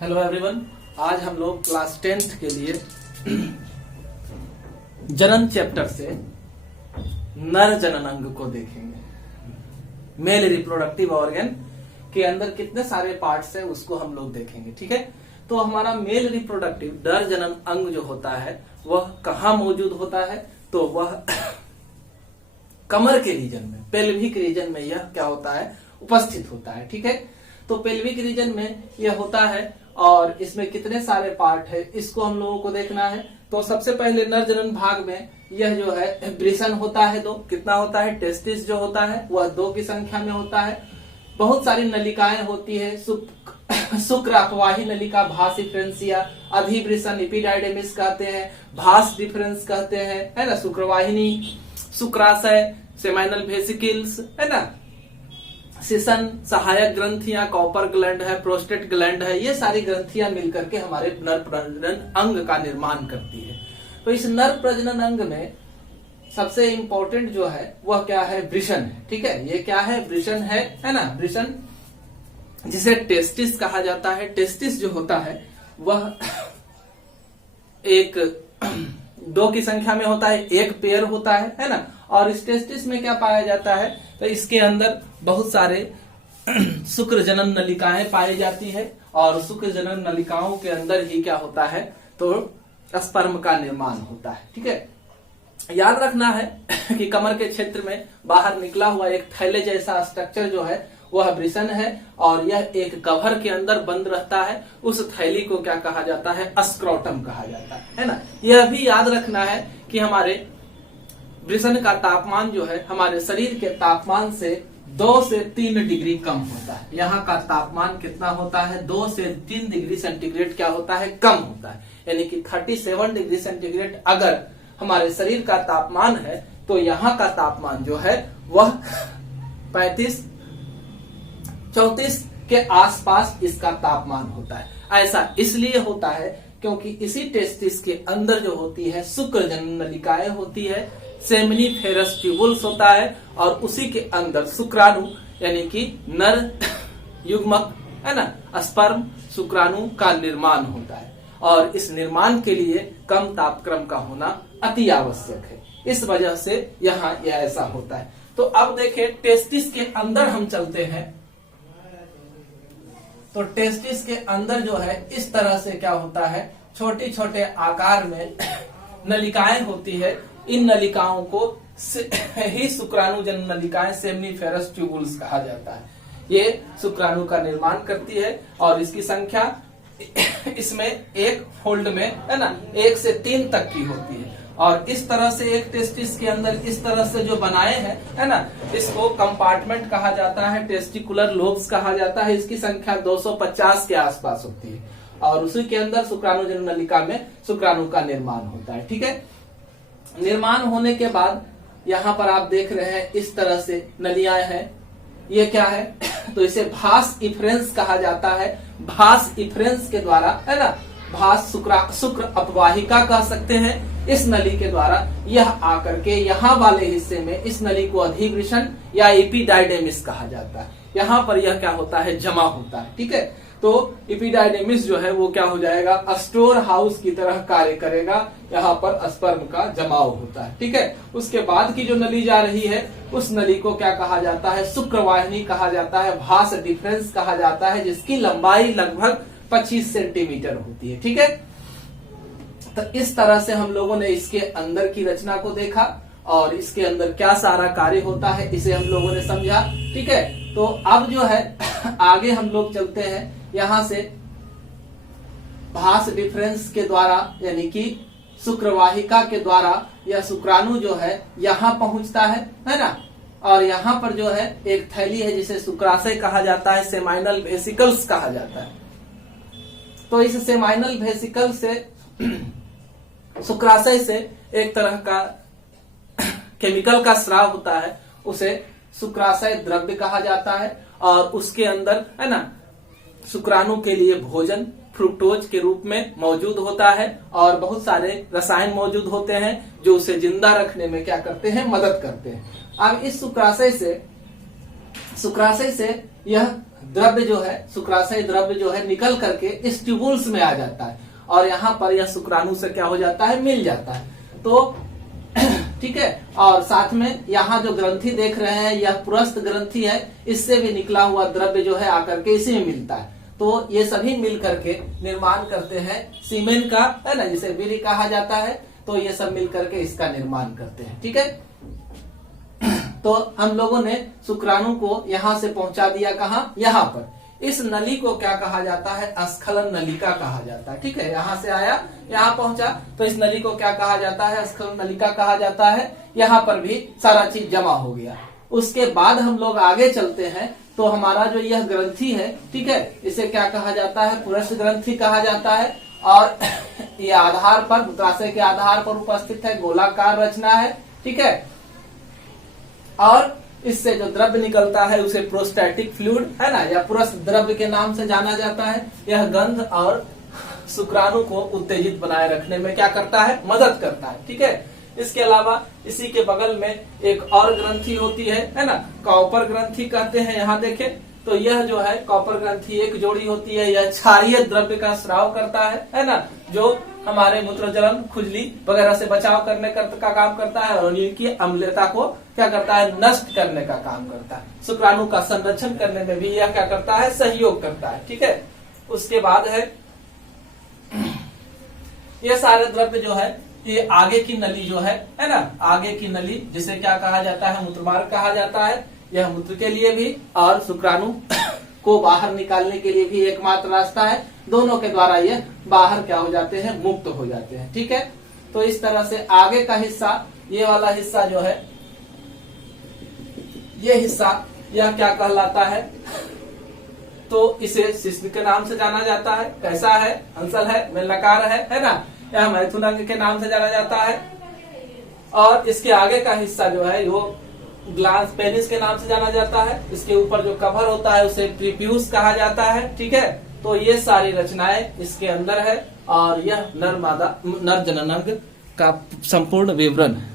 Hello everyone, आज हम लोग क्लास 10th के लिए जनन चैप्टर से नर जनन अंग को देखेंगे। मेल रिप्रोडक्टिव ऑर्गन के अंदर कितने सारे पार्ट्स हैं उसको हम लोग देखेंगे। ठीक है, तो हमारा मेल रिप्रोडक्टिव नर जनन अंग जो होता है वह कहाँ मौजूद होता है, तो वह कमर के रीजन में, पेल्विक रीजन में यह क्या होता है, उपस्थित होता है। ठीक है, तो पेल्विक रीजन में यह होता है और इसमें कितने सारे पार्ट है इसको हम लोगों को देखना है। तो सबसे पहले नर जनन भाग में यह जो है वृषण होता है दो। कितना होता है, टेस्टिस जो होता है वह 2 की संख्या में होता है। बहुत सारी नलिकाएं होती है, शुक्र अपवाही नलिका, भास डिफरेंसिया, अधिवृषण इपिडाइडेमिस कहते हैं, भास डिफरेंस कहते हैं, है ना, शुक्रवाहिनी, शुक्राशय, सेमाइनल वेसिकल्स, है ना, सिसन, सहायक ग्रंथियां, कॉपर ग्लैंड है, प्रोस्टेट ग्लैंड है, ये सारी ग्रंथियां मिलकर के हमारे नर प्रजनन अंग का निर्माण करती है। तो इस नर प्रजनन अंग में सबसे इंपॉर्टेंट जो है वह क्या है, वृषण है। ठीक है, ये क्या है, वृषण है ना, वृषण जिसे टेस्टिस कहा जाता है। टेस्टिस जो होता है वह एक 2 की संख्या में होता है, एक पेयर होता है ना। और इस टेस्टिस में क्या पाया जाता है, तो इसके अंदर बहुत सारे शुक्र जनन नलिकाएं पाई जाती है और शुक्र जनन नलिकाओं के अंदर ही क्या होता है, तो स्पर्म का निर्माण होता है। ठीक है, याद रखना है कि कमर के क्षेत्र में बाहर निकला हुआ एक थैले जैसा स्ट्रक्चर जो है वह वृषण है और यह एक कवर के अंदर बंद रहता है। उस थैली को क्या कहा जाता है, स्क्रोटम कहा जाता है ना। यह भी याद रखना है कि हमारे वृषण का तापमान जो है हमारे शरीर के तापमान से 2 से 3 डिग्री कम होता है। यहाँ का तापमान कितना होता है, 2 से 3 डिग्री सेंटीग्रेड क्या होता है, कम होता है। यानी कि 37 डिग्री सेंटीग्रेड अगर हमारे शरीर का तापमान है तो यहाँ का तापमान जो है वह 34 के आसपास इसका तापमान होता है। ऐसा इसलिए होता है क्योंकि इसी टेस्टिस के अंदर जो होती है शुक्र जनन नलिकाएं होती है, सेमिनिफेरस ट्यूबुल्स होता है और उसी के अंदर शुक्राणु यानी कि नर युग्मक, है ना, स्पर्म शुक्राणु का निर्माण होता है। और इस निर्माण के लिए कम तापक्रम का होना अति आवश्यक है। इस वजह से यहाँ यह ऐसा होता है। तो अब देखें, टेस्टिस के अंदर हम चलते हैं। तो टेस्टिस के अंदर जो है इस तरह से क्या होता है, छोटे छोटे आकार में नलिकाएं होती है। इन नलिकाओं को ही शुक्राणु जनन नलिकाएं, सेमिनिफेरस ट्यूबुल्स कहा जाता है। ये शुक्राणु का निर्माण करती है और इसकी संख्या इसमें एक फोल्ड में, है ना, 1 से 3 तक की होती है। और इस तरह से एक टेस्टिस के अंदर इस तरह से जो बनाए हैं, है ना, इसको कंपार्टमेंट कहा जाता है, टेस्टिकुलर लोब्स कहा जाता है। इसकी संख्या 250 के आसपास होती है और उसी के अंदर शुक्राणु जनन नलिका में शुक्राणु का निर्माण होता है। ठीक है, निर्माण होने के बाद यहाँ पर आप देख रहे हैं इस तरह से नलियां हैं। ये क्या है, तो इसे भास इफरेंस कहा जाता है। भास इफरेंस के द्वारा, है ना, भास शुक्र अपवाहिका कह सकते हैं। इस नली के द्वारा यह आकर के यहाँ वाले हिस्से में इस नली को अधिवृषण या एपिडाइडेमिस कहा जाता है। यहाँ पर यह क्या होता है, जमा होता है। ठीक है, तो एपिडाइडेमिस जो है वो क्या हो जाएगा, स्टोर हाउस की तरह कार्य करेगा। यहाँ पर स्पर्म का जमाव होता है। ठीक है, उसके बाद की जो नली जा रही है उस नली को क्या कहा जाता है, शुक्रवाहिनी कहा जाता है, भास डिफरेंस कहा जाता है, जिसकी लंबाई लगभग 25 सेंटीमीटर होती है। ठीक है, तो इस तरह से हम लोगों ने इसके अंदर की रचना को देखा और इसके अंदर क्या सारा कार्य होता है इसे हम लोगों ने समझा। ठीक है, तो अब जो है आगे हम लोग चलते हैं। यहाँ से भास डिफरेंस के द्वारा यानी कि शुक्रवाहिका के द्वारा यह शुक्राणु जो है यहाँ पहुंचता है ना। और यहाँ पर जो है एक थैली है जिसे शुक्राशय कहा जाता है, सेमाइनल वेसिकल्स कहा जाता है। तो इस सेमाइनल वेसिकल से शुक्राशय से एक तरह का केमिकल का स्राव होता है, उसे शुक्राशय द्रव्य कहा जाता है। और उसके अंदर, है ना, शुक्राणु के लिए भोजन फ्रुक्टोज के रूप में मौजूद होता है और बहुत सारे रसायन मौजूद होते हैं जो उसे जिंदा रखने में क्या करते हैं, मदद करते हैं। अब इस शुक्राशय से शुक्राशय से यह द्रव्य जो है, शुक्राशय द्रव्य जो है निकल करके इस ट्यूबुल्स में आ जाता है और यहाँ पर यह शुक्राणु से क्या हो जाता है, मिल जाता है। तो ठीक है, और साथ में यहाँ जो ग्रंथि देख रहे हैं यह पुरस्थ ग्रंथि है, इससे भी निकला हुआ द्रव्य जो है आकर के इसी में मिलता है। तो ये सभी मिल करके निर्माण करते हैं सीमेन का, है ना, जिसे विरी कहा जाता है। तो ये सब मिल करके इसका निर्माण करते हैं। ठीक है, तो हम लोगों ने शुक्राणु को यहाँ से पहुंचा दिया, कहाँ, यहाँ पर। इस नली को क्या कहा जाता है, स्खलन नलिका कहा जाता है। ठीक है, यहाँ से आया, यहाँ पहुंचा, तो इस नली को क्या कहा जाता है, स्खलन नलिका कहा जाता है। यहाँ पर भी सारा चीज जमा हो गया। उसके बाद हम लोग आगे चलते हैं, तो हमारा जो यह ग्रंथि है, ठीक है, इसे क्या कहा जाता है, पुरुष ग्रंथि कहा जाता है। और ये आधार पर, मूत्राशय के आधार पर उपस्थित है, गोलाकार रचना है। ठीक है, और इससे जो द्रव्य निकलता है उसे प्रोस्टैटिक फ्लूइड, है ना, या पुरस्थ द्रव्य के नाम से जाना जाता है। यह गंध और शुक्राणु को उत्तेजित बनाए रखने में क्या करता है, मदद करता है। ठीक है, इसके अलावा इसी के बगल में एक और ग्रंथि होती है ना, कॉपर ग्रंथि कहते हैं। यहाँ देखें तो यह जो है कॉपर ग्रंथि एक जोड़ी होती है, यह क्षारीय द्रव्य का स्राव करता है ना, जो हमारे मूत्रजलन, खुजली वगैरह से बचाव करने का काम करता है और इनकी अम्लता को क्या करता है, नष्ट करने का काम करता है। शुक्राणु का संरक्षण करने में भी यह क्या करता है, सहयोग करता है। ठीक है, उसके बाद है ये सारे द्रव्य जो है ये आगे की नली जो है ना, आगे की नली जिसे क्या कहा जाता है, मूत्रमार्ग कहा जाता है। यह मूत्र के लिए भी और शुक्राणु को बाहर निकालने के लिए भी एकमात्र रास्ता है। दोनों के द्वारा ये बाहर क्या हो जाते हैं, मुक्त हो जाते हैं। ठीक है, तो इस तरह से आगे का हिस्सा, ये वाला हिस्सा जो है, ये हिस्सा यह क्या कहलाता है, तो इसे शिश्न के नाम से जाना जाता है। कैसा है, अंसल है, मेलनकार है ना, यह मैथुन अंग के नाम से जाना जाता है। और इसके आगे का हिस्सा जो है वो ग्लांस पेनिस के नाम से जाना जाता है। इसके ऊपर जो कवर होता है उसे प्रीप्यूस कहा जाता है। ठीक है, तो ये सारी रचनाएं इसके अंदर है और यह नर जननांग का संपूर्ण विवरण है।